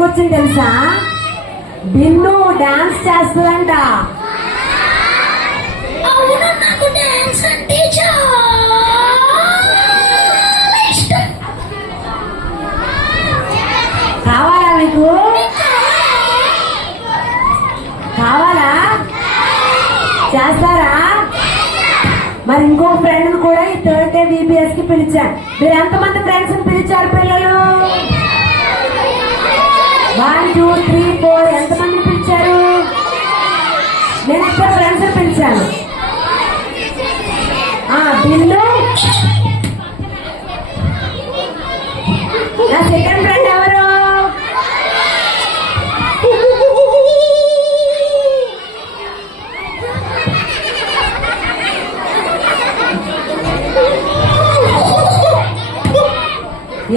ఎందుకు వచ్చింది తెలుసా? బిన్ను డాన్స్ చేస్తుందంట. నాకు డాన్స్ అంటే చాలా ఇష్టం. కావాలా మీకు? కావాలా? చేస్తారా? మరి ఇంకో ఫ్రెండ్ కూడా ఈ థర్డ్ డే VBS కి పిలిచాను. మీరు ఎంతమంది ఫ్రెండ్స్ పిలిచారు పిల్లలు? 1 2 3 4 ఎంతమంది పిలిచారు? నేను ఇద్దరు ఫ్రెండ్స్ పిలిచాను. బిల్లు, నా సెకండ్ ఫ్రెండ్ ఎవరు?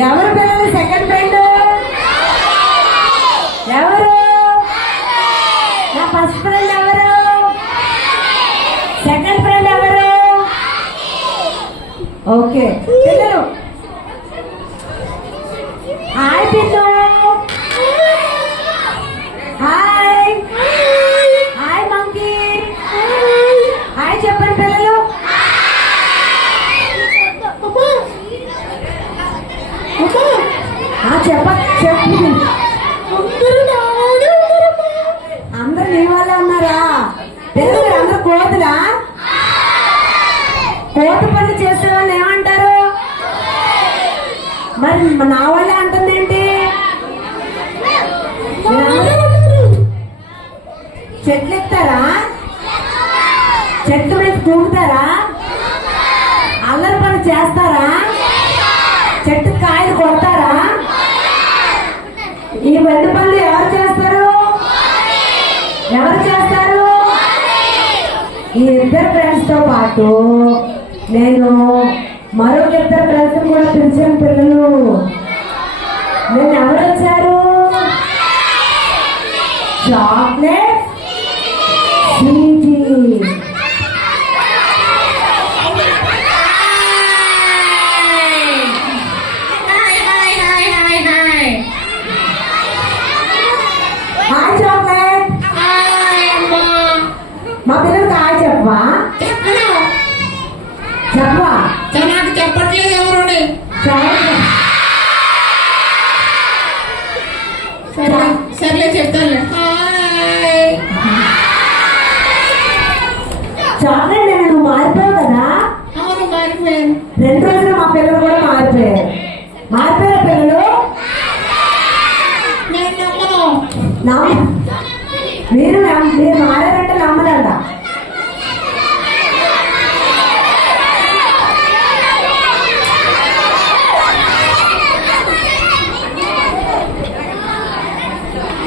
ఎవరు పిల్లలు సెకండ్ ఫ్రెండ్? ఎవరు? నా ఫస్ట్ ఫ్రెండ్ ఎవరు? సెకండ్ ఫ్రెండ్ ఎవరు? ఓకే పిల్లలు, హాయ్ పిల్లు, హాయ్ హాయ్ మంకీ, హాయ్ చెప్పండి పిల్లలు. చెప్పు. అందరు నీ వాళ్ళే ఉన్నారా? పిల్లలు అందరు కోతులా? కోతి పనులు చేసే వాళ్ళు ఏమంటారు? మరి నా వాళ్ళే అంటుందేంటి? చెట్లు ఎక్కుతారా? చెట్టు మీద దూకుతారా? అల్లరి పని చేస్తారా? చెట్టు కాయలు కొడతారా? ఈ వెండి పనులు ఎవరు చేస్తారు? ఎవరు చేస్తారు? ఈ ఇద్దరు ఫ్రెండ్స్ తో పాటు నేను మరొక ఇద్దరు ఫ్రెండ్స్ కూడా పిలిచాను పిల్లలు. నేను ఎవరు వచ్చారు? Chocolate sweetie. Hi chocolate. మా పిల్లలకి హాయ్ చెప్పవా? చెప్పవా? నాకు చెప్పట్లేదు ఎవరు? సర్లే చెప్తాను. చాక్లెట్ నేను మారిపోయావు కదా? అవును మారిపోయాను. 2 రోజులు మా పిల్లలు కూడా మారిపోయారు. మారిపోయారు పిల్లలు? నేను నమ్మను. మీరు మారారంటే నమ్మదంట.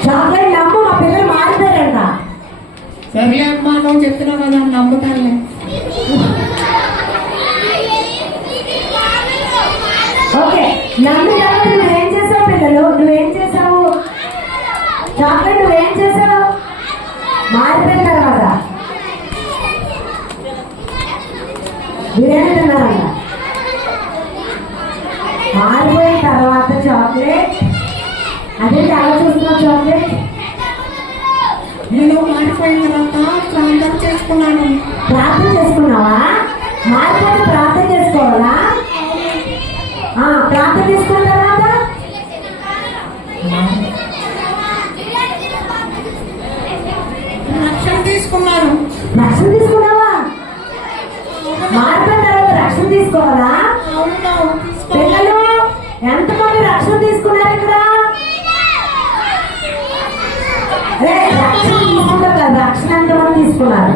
చాక్లెట్ నమ్ము, మా పిల్లలు మారిపోయారంట. సర్లే అమ్మా, నువ్వు చెప్తున్నావు కదా నమ్ముతానులే. ఓకే, నమ్మిన తర్వాత నువ్వేం చేసావు పిల్లలు? నువ్వేం చేసావు? చాక్లెట్ నువ్వేం చేసావు? మారిపోయిన తర్వాత బిర్యానీ తిన్నారంట. మారిపోయిన తర్వాత చాక్లెట్ అదే చాలా చూస్తున్నావు. చాక్లెట్ నేను మారిపోయిన తర్వాత ప్రార్థన చేసుకున్నాను. ప్రార్థన చేసుకున్నావా? మారిపోయి ప్రార్థన చేసుకోవాలా? ప్రార్థన చేసుకున్న తర్వాత రక్షణ తీసుకున్నాను. రక్షణ తీసుకున్నావా? మారిపోయిన తర్వాత రక్షణ తీసుకోవాలా? పిల్లలు ఎంతమంది రక్షణ తీసుకున్నారు ఇక్కడ? రక్షణ తీసుకుంటారు కదా, రక్షణ ఎంతమంది తీసుకున్నారు?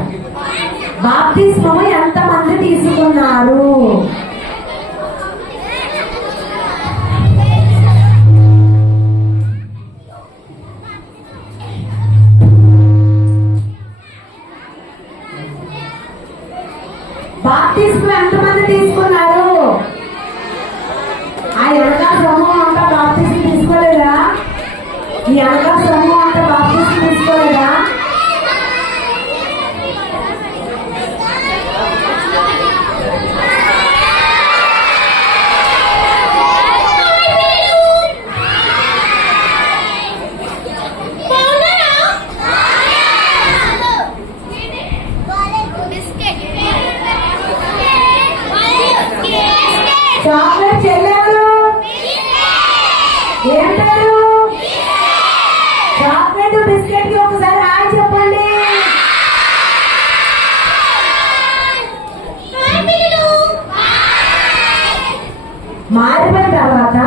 బాప్తిస్మము ఎంతమంది తీసుకున్నారు? బాప్తిస్మం ఎంతమంది తీసుకున్నారు? ఆ వెనకాల సమూహం అంతా బాప్తిస్మం తీసుకోలేదా? ఈ వెనకాల సమూహం అంతా బాప్తిస్మం తీసుకోలేదా? చాక్లెట్ చెల్లెవరు? ఏం పేరు? చాక్లెట్ బిస్కెట్ కి ఒకసారి హాయ్ చెప్పండి. మారిపోయిన తర్వాత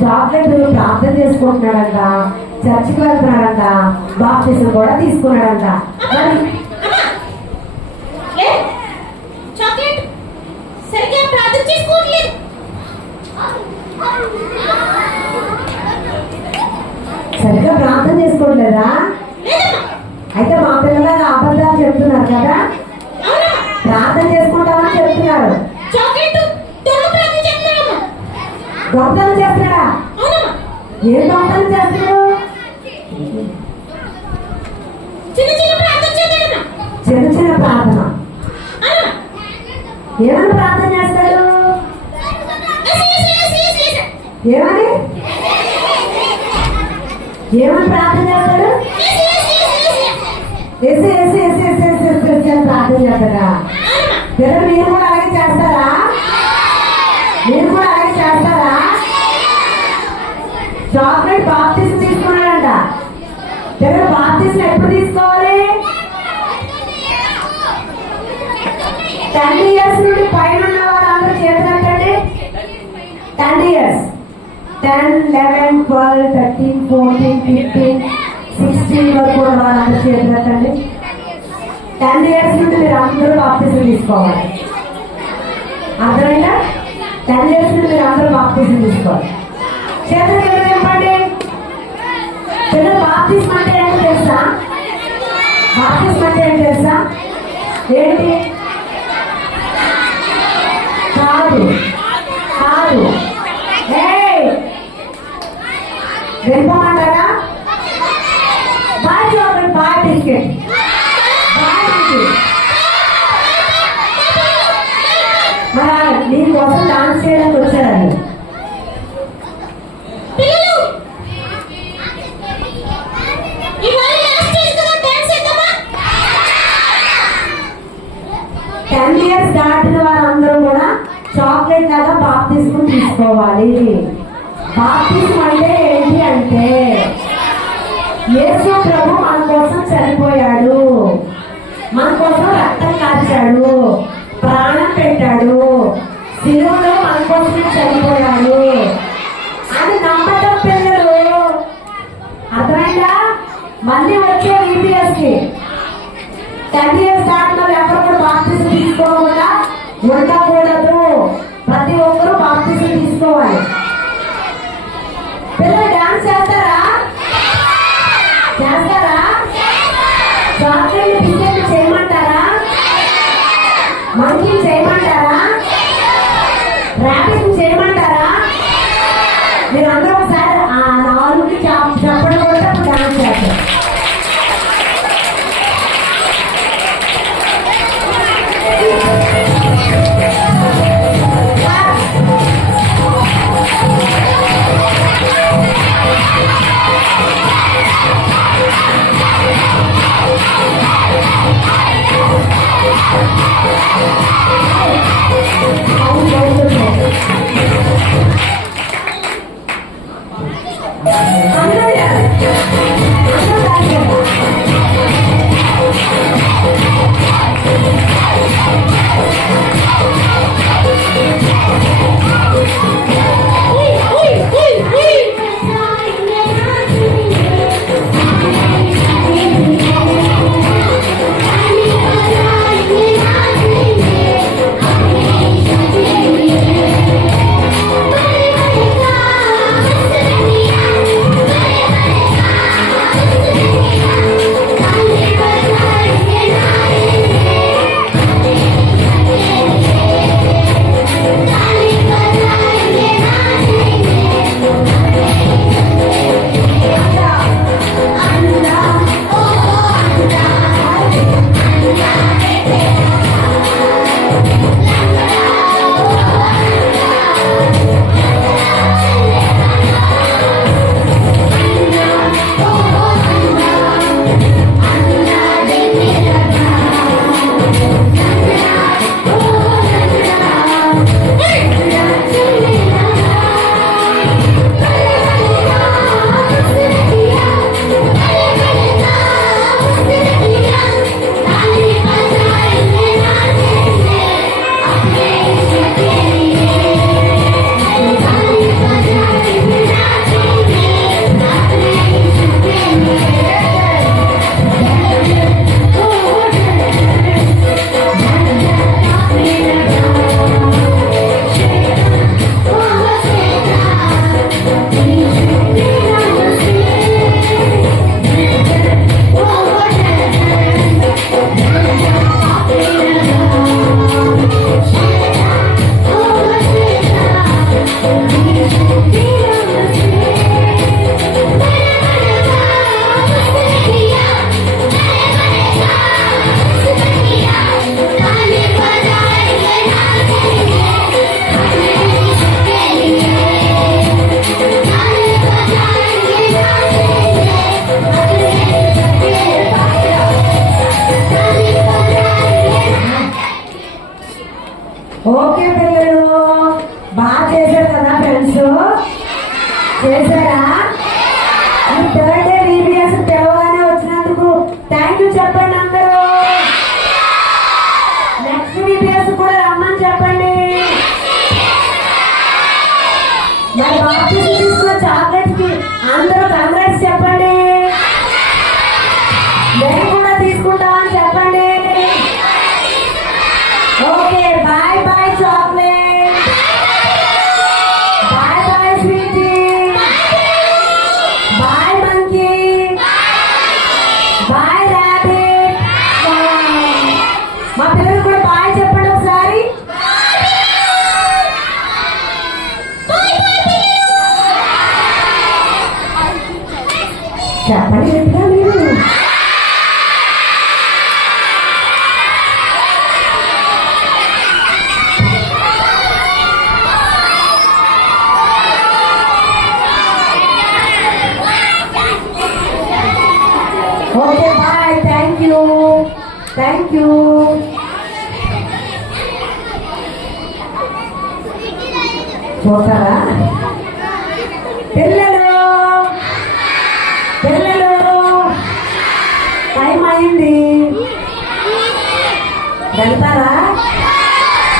చాక్లెట్ ప్రార్థన చేసుకుంటున్నాడంట, చర్చికి వెళ్తున్నాడంట, బాప్తిజం కూడా తీసుకున్నాడంట. మరి చాక్లెట్ సరిగ్గా ప్రార్థన చేసుకోవట్లేదు. సరిగ్గా ప్రార్థన చేసుకోవట్లేదా? అయితే మా పిల్లలు అబద్ధాలు చెప్తున్నారు కదా, ప్రార్థన చేసుకుంటామని చెప్తున్నారు. చాక్లెట్ దొంగ ప్రార్థన చేస్తున్నాడమ్మా. దొంగతనం చేస్తున్నాడా? అవునమ్మా. ఏం దొంగతనం చేస్తున్నాడు? చిన్న చిన్న ప్రార్థన చేస్తాడమ్మా. చిన్న చిన్న ప్రార్థన. అవునమ్మా. ఏమని ప్రార్థన చేస్తాడు? ఎస్. ఏమని ఏమని ప్రార్థన చేస్తాడు? ఎస్ ఎస్ ఎస్ ఎస్ ఎస్ ఎస్ ఎస్ అని ప్రార్థన చేస్తాడా? పిల్లలు మీరు కూడా అలాగే చేస్తారా? మీరు కూడా అలాగే చేస్తారా? చాక్లెట్ బాప్తిజం తీసుకున్నాడంట. పిల్లలు బాప్తిజం ఎప్పుడు తీసుకోవాలి? 10 years నుండి పైన ఉన్న వాళ్ళందరూ చేతులంటండి. 10 years, 10, 11, 12, 13, 14, 15, 16 వరకు ఉన్న వాళ్ళందరూ చేతులంటండి. 10 years నుండి మీరు అందరూ బాప్తిజం తీసుకోవాలి. అర్థమైందా? 10 years నుండి మీరు అందరూ బాప్తిజం తీసుకోవాలి. చేతులు కింద ఇవ్వండి. పిల్లలు బాప్తిజం అంటే ఏంటో తెలుసా? బాప్తిజం అంటే ఏంటి తెలుసా? ఏంటి? కాదు కాదు, వెళ్ళిపోమంటారా? Bye chocolate, bye biscuit, bye. మరి నీకోసం డాన్స్ చేయడానికి వచ్చారు. పిల్లలు ఇవాళ లాస్ట్ డే కదా, డాన్స్ చేద్దామా? 10 years దాటిన వారందరూ కూడా చాక్లెట్ లాగా బాప్తిజం తీసుకోవాలి. బాప్తిజం అంటే ఏంటి అంటే, యేసు ప్రభు మన కోసం చనిపోయాడు, మన కోసం రక్తం కార్చాడు, ప్రాణం పెట్టాడు, శిలువలో మన కోసం చనిపోయాడు అని నమ్మటం పిల్లలు. అర్థమైందా? మళ్ళీ వచ్చే VBS కి 10 years దాటిన ఎవరు కూడా బాప్తిజం తీసుకోకుండా ఉండకూడదు. ప్రతి ఒక్కరూ బాప్తిజం తీసుకోవాలి. పిల్లలు డాన్స్ చేస్తారా? చేస్తారా? చాక్లెట్ బిస్కెట్ చేయమంటారా? మంకీ చేయమంటారా? ర్యాపిడ్ చేయమంటారా? మీరు అందరూ ఒకసారి ఆ 4కి చప్పడం కూడా డాన్స్ చేస్తారు. ఓకే పిల్లలు, బాగా చేశారు కదా ఫ్రెండ్స్? చేశారా? ఈ థర్డ్ డే VBS తెలవగానే వచ్చినందుకు థ్యాంక్ యూ చెప్పండి అందరూ. నెక్స్ట్ VBS కూడా రమ్మని చెప్పండి. మరి బాప్టిజం తీసుకున్న చాక్లెట్స్ కి అందరూ కంగ్రాట్స్ చెప్పండి. మేము కూడా తీసుకుంటామని చెప్పండి. Okay, bye bye chocolate, bye bye sweetie, bye monkey, bye rabbit. మా పిల్లలు కూడా బాయ్ చెప్పండి ఒకసారి. చెప్పండి గట్టిగా మీరు. Okay bye, thank you, thank you. చూస్తారా పిల్లలు? పిల్లలు టైం అయింది, వెళ్తారా?